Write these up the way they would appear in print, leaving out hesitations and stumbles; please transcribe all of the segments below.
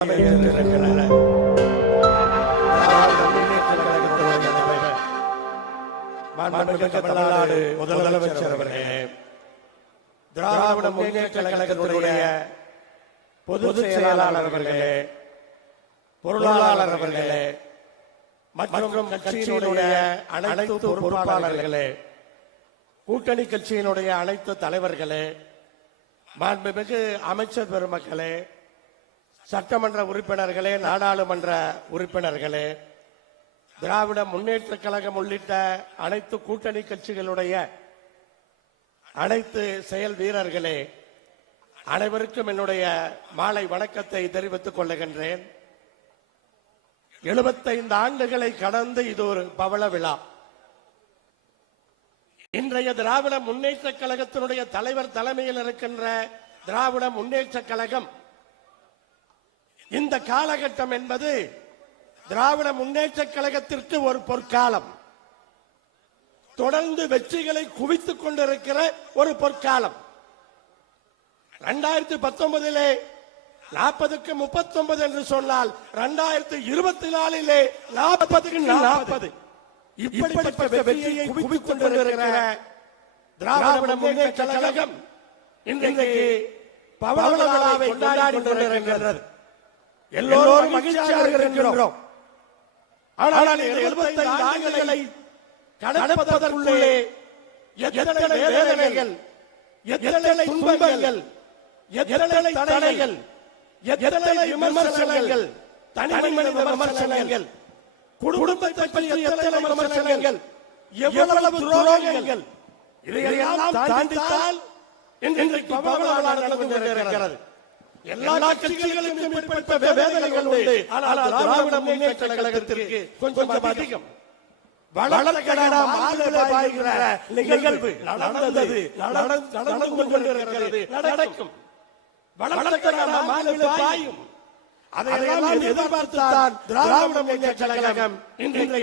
தமிழ்நாடு முதலமைச்சர் அவர்களே, திராவிட முன்னேற்ற கழகத்தினுடைய பொதுச் செயலாளர் அவர்களே, பொருளாளர் அவர்களே மற்றும் கட்சியினுடைய அனைத்து பொறுப்பாளர்களே, கூட்டணி கட்சியினுடைய அனைத்து தலைவர்களே, மாண்புமிகு அமைச்சர் பெருமக்களே, சட்டமன்ற உறுப்பினர்களே, நாடாளுமன்ற உறுப்பினர்களே, திராவிட முன்னேற்ற கழகம் உள்ளிட்ட அனைத்து கூட்டணி கட்சிகளுடைய அனைத்து செயல் வீரர்களே, அனைவருக்கும் என்னுடைய மாலை வணக்கத்தை தெரிவித்துக் கொள்ளுகின்றேன். 75 ஆண்டுகளை கடந்து இது ஒரு பவள விழா. இன்றைய திராவிட முன்னேற்ற கழகத்தினுடைய தலைவர் தலைமையில் இருக்கின்ற திராவிட முன்னேற்ற கழகம், இந்த காலகட்டம் என்பது திராவிட முன்னேற்ற கழகத்திற்கு ஒரு பொற்காலம், தொடர்ந்து வெற்றிகளை குவித்துக் கொண்டிருக்கிற ஒரு பொற்காலம். 2019 40க்கு 39 என்று சொன்னால் 2024 40க்கு 40 இப்படிப்பட்ட வெற்றியை குவித்துக் கொண்டிருக்கிற திராவிட முன்னேற்ற கழகம் இன்றைக்கு பவள விழாவை கொண்டாடி கொண்டிருக்கிறது. எல்லோரும் மகிழ்ச்சியாக இருக்கிறோம். ஆனால் 75 ஆண்டுகளை கடப்பதற்குள்ளே எத்தனை வேதனைகள், எத்தனை துன்பங்கள், எத்தனை தடைகள், எத்தனை விமர்சனங்கள், தனிமனித விமர்சனங்கள், குடும்பத்தை பற்றி எத்தனை விமர்சனங்கள், எவ்வளவு துரோகங்கள், இதையெல்லாம் தாண்டித்தான் இன்றைக்கு பவள விழா நடந்து கொண்டிருக்கிறது. எல்லா கட்சிகளுக்கும் ஏற்பட்ட வேதனைகள் உண்டு. ஆனால் திராவிட முன்னேற்ற கழகத்திற்கு கொஞ்சம் அதிகம். வளர்க்கடா மார்பிலே பாய்கிற நிகழ்வு நடந்தது, நடந்து கொண்டிருக்கிறது, நடக்கும். வளர்க்கடா மார்பிலே பாயும். அதையெல்லாம் எதிர்பார்த்துத்தான் திராவிட முன்னேற்ற கழகம் இன்றைக்கு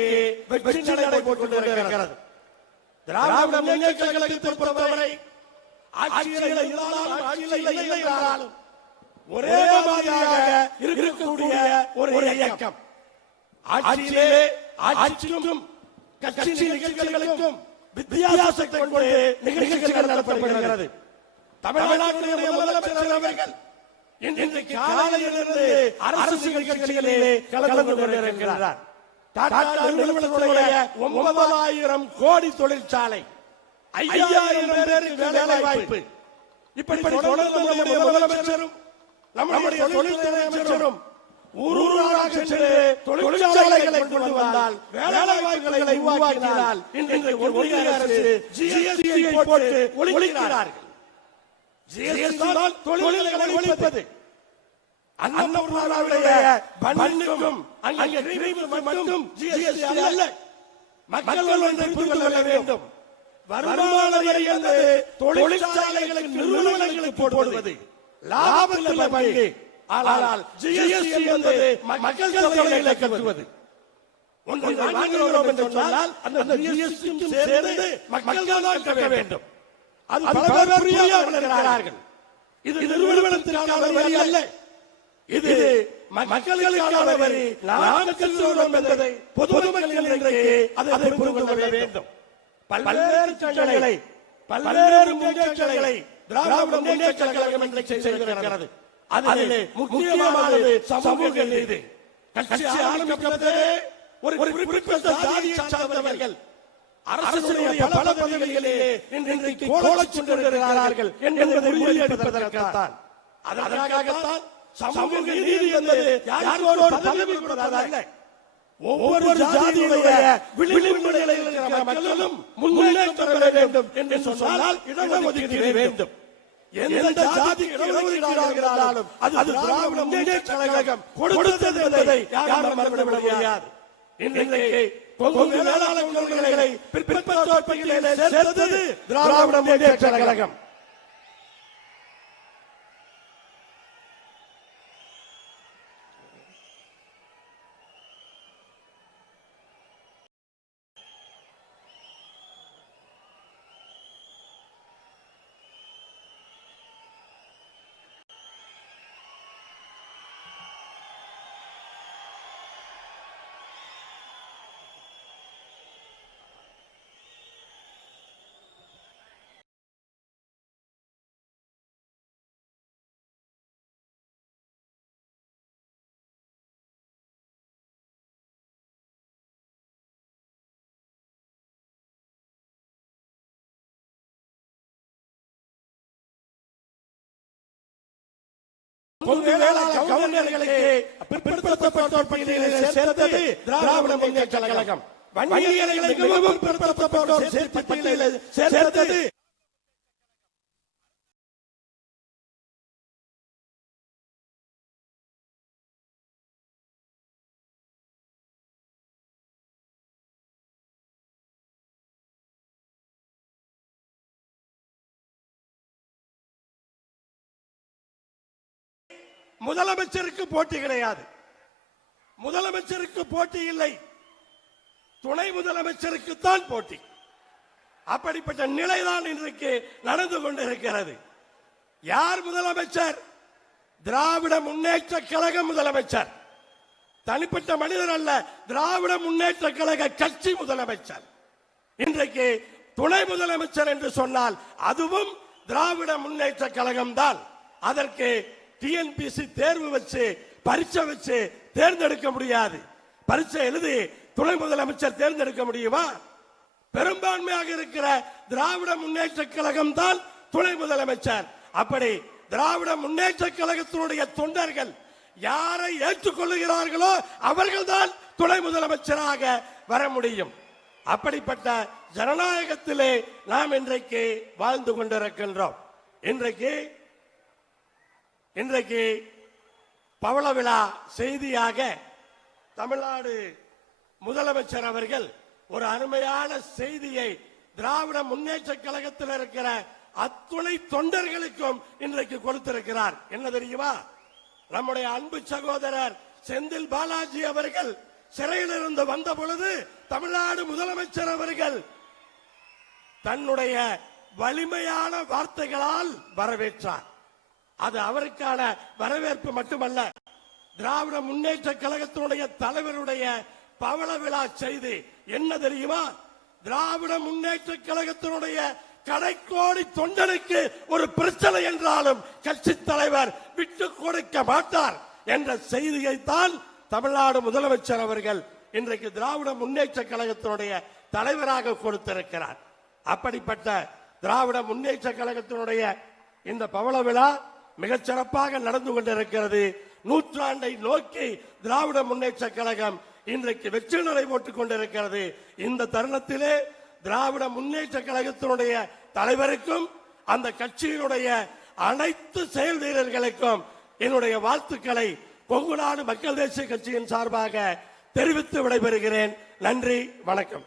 வெற்றி நடை போட்டுக் கொண்டிருக்கிறது. திராவிட முன்னேற்ற கழகத்தை பொறுத்தவரை ஆட்சியில் இல்லை என்றாலும் ஒரே மாதிரியாக இருக்கக்கூடிய ஒரு இயக்கம். ஆட்சிக்கும் கட்சி நிகழ்ச்சிகளுக்கும் வித்தியாசத்தை கொண்டு நிகழ்ச்சிகள் நடத்தப்படுகிறது. தமிழ்நாட்டினுடைய முதலமைச்சர் அவர்கள் இன்றைக்கு காலையிலிருந்து அரசு நிகழ்ச்சிகளிலே கலந்து கொண்டிருக்கிறார். டாடா நிறுவனத்துடைய 9,000 கோடி தொழிற்சாலை, 5,000 பேருக்கு வேலை வாய்ப்பு, இப்படி தொடர்ந்து நம்முடைய முதலமைச்சரும் நம்முடைய தொழில்துறை அமைச்சரும் ஊராக சென்று தொழிற்சாலைகளை கொண்டு வந்தால், வேலை வாய்ப்புகளை உருவாக்கினால் இன்றைக்கு ஒன்றிய அரசு ஜிஎஸ்டியை போட்டு ஒழிக்கிறார்கள். ஜிஎஸ்டி தான் தொழில்களை ஒழிப்பது. அன்னபூர்ணாவுடைய பண்ணுக்கும் அங்கே கிரீமுக்கு மட்டும் ஜிஎஸ்டி அல்ல. மக்கள் ஒன்றை புரிந்து கொள்ள வேண்டும். வருமான வரி என்பது தொழிற்சாலைகளுக்கு, நிறுவனங்களுக்கு போடுவது லாபத்தில் பங்கு. ஆனால் ஜிஎஸ்டி என்பது மக்கள் தொகைகளை கட்டுவது. ஒன்றை வாங்குகிறோம் என்று சொன்னால் அந்த ஜிஎஸ்டி சேர்ந்து மக்கள் தான் கட்ட வேண்டும். அது பல பேர் புரியாமல் இருக்கிறார்கள். இது நிறுவனத்திற்கான வரி அல்ல, இது மக்களுக்கான வரி. நாம் கட்டுகிறோம் என்பதை பொதுமக்கள் இன்றைக்கு அதை புரிந்து கொள்ள வேண்டும். பல்வேறு சட்டங்களை, பல்வேறு முன்னேற்றங்களை திராவிட முன்னேற்ற கழகம் இன்றைக்கு செய்திருக்கிறது. அதிலே முக்கியமானது சமூக நீதி. கட்சி ஆரம்பிக்கப்பட்டதே ஒரு குறிப்பிட்ட சாதியை சார்ந்தவர்கள் அரசுடைய பல பதவிகளிலே இன்றைக்கு கோலச் கொண்டிருக்கிறார்கள் என்பதை உறுதியளிப்பதற்காகத்தான். அதற்காகத்தான் சமூக நீதி என்பது யாரோடு பதவி கொடுப்பதல்ல. ஒவ்வொரு ஜாதியுடைய விளிம்பு நிலையில் இருக்கிற மக்களும் முன்னேற்றம் பெற வேண்டும் என்று சொன்னால் இடஒதுக்கீடு வேண்டும். எந்த ஜாதிக்கு இடஒதுக்கீடாக இருந்தாலும் அது திராவிட முன்னேற்ற கழகம் கொடுத்தது என்பதை யாரும் மறந்துவிட முடியாது. இன்றைக்கு கொங்கு வேளாண் உணர்வுகளை பிற்பட்டோர் பட்டியலிலே சேர்த்தது திராவிட முன்னேற்ற கழகம். கொங்கு வேளாள கவுண்டர்களுக்கு பிற்படுத்தப்பட்டோர் பட்டியலில் சேர்த்தது திராவிட முன்னேற்ற கழகம். வன்னியர்களை மிகவும் பிற்படுத்தப்பட்டோர் பட்டியலில் சேர்த்தது முதலமைச்சருக்கு போட்டி கிடையாது. முதலமைச்சருக்கு போட்டி இல்லை, துணை முதலமைச்சருக்கு தான் போட்டி. அப்படிப்பட்ட நிலைதான் இன்றைக்கு நடந்து கொண்டிருக்கிறது. யார் முதலமைச்சர்? திராவிட முன்னேற்ற கழகம் முதலமைச்சர். தனிப்பட்ட மனிதர் அல்ல, திராவிட முன்னேற்ற கழக கட்சி முதலமைச்சர். இன்றைக்கு துணை முதலமைச்சர் என்று சொன்னால் அதுவும் திராவிட முன்னேற்ற கழகம் தான். அதற்கு டிஎன்பிசி தேர்வு வச்சு பரீட்சை வச்சு தேர்ந்தெடுக்க முடியாது. பரீட்சை எழுதி துணை முதலமைச்சர் தேர்ந்தெடுக்க முடியுமா? பெரும்பான்மையாக இருக்கிற திராவிட முன்னேற்ற கழகம் தான் துணை முதலமைச்சர். அப்படி திராவிட முன்னேற்ற கழகத்தினுடைய தொண்டர்கள் யாரை ஏற்றுக்கொள்ளுகிறார்களோ அவர்கள் தான் துணை முதலமைச்சராக வர முடியும். அப்படிப்பட்ட ஜனநாயகத்திலே நாம் இன்றைக்கு வாழ்ந்து கொண்டிருக்கின்றோம். இன்றைக்கு பவள விழா செய்தியாக தமிழ்நாடு முதலமைச்சர் அவர்கள் ஒரு அருமையான செய்தியை திராவிட முன்னேற்ற கழகத்தில் இருக்கிற அத்துணை தொண்டர்களுக்கும் இன்றைக்கு கொடுத்திருக்கிறார். என்ன தெரியுமா? நம்முடைய அன்பு சகோதரர் செந்தில் பாலாஜி அவர்கள் சிறையிலிருந்து வந்த பொழுது தமிழ்நாடு முதலமைச்சர் அவர்கள் தன்னுடைய வலிமையான வார்த்தைகளால் வரவேற்றார். அது அவருக்கான வரவேற்பு மட்டுமல்ல, திராவிட முன்னேற்ற கழகத்தினுடைய தலைவருடைய பவள விழா செய்தி என்ன தெரியுமா? திராவிட முன்னேற்ற கழகத்தினுடைய கடைக்கோடி தொண்டனுக்கு ஒரு பிரச்சனை என்றாலும் கட்சி தலைவர் விட்டு கொடுக்க மாட்டார் என்ற செய்தியைத்தான் தமிழ்நாடு முதலமைச்சர் அவர்கள் இன்றைக்கு திராவிட முன்னேற்ற கழகத்தினுடைய தலைவராக கொடுத்திருக்கிறார். அப்படிப்பட்ட திராவிட முன்னேற்ற கழகத்தினுடைய இந்த பவள விழா மிகச் சிறப்பாக நடந்து கொண்டிருக்கிறது. நூற்றாண்டை நோக்கி திராவிட முன்னேற்ற கழகம் இன்றைக்கு வெற்றி நடை போட்டுக் கொண்டிருக்கிறது. இந்த தருணத்திலே திராவிட முன்னேற்ற கழகத்தினுடைய தலைவருக்கும் அந்த கட்சியினுடைய அனைத்து செயல் வீரர்களுக்கும் என்னுடைய வாழ்த்துக்களை கொங்கு நாடு மக்கள் தேசிய கட்சியின் சார்பாக தெரிவித்து விடைபெறுகிறேன். நன்றி, வணக்கம்.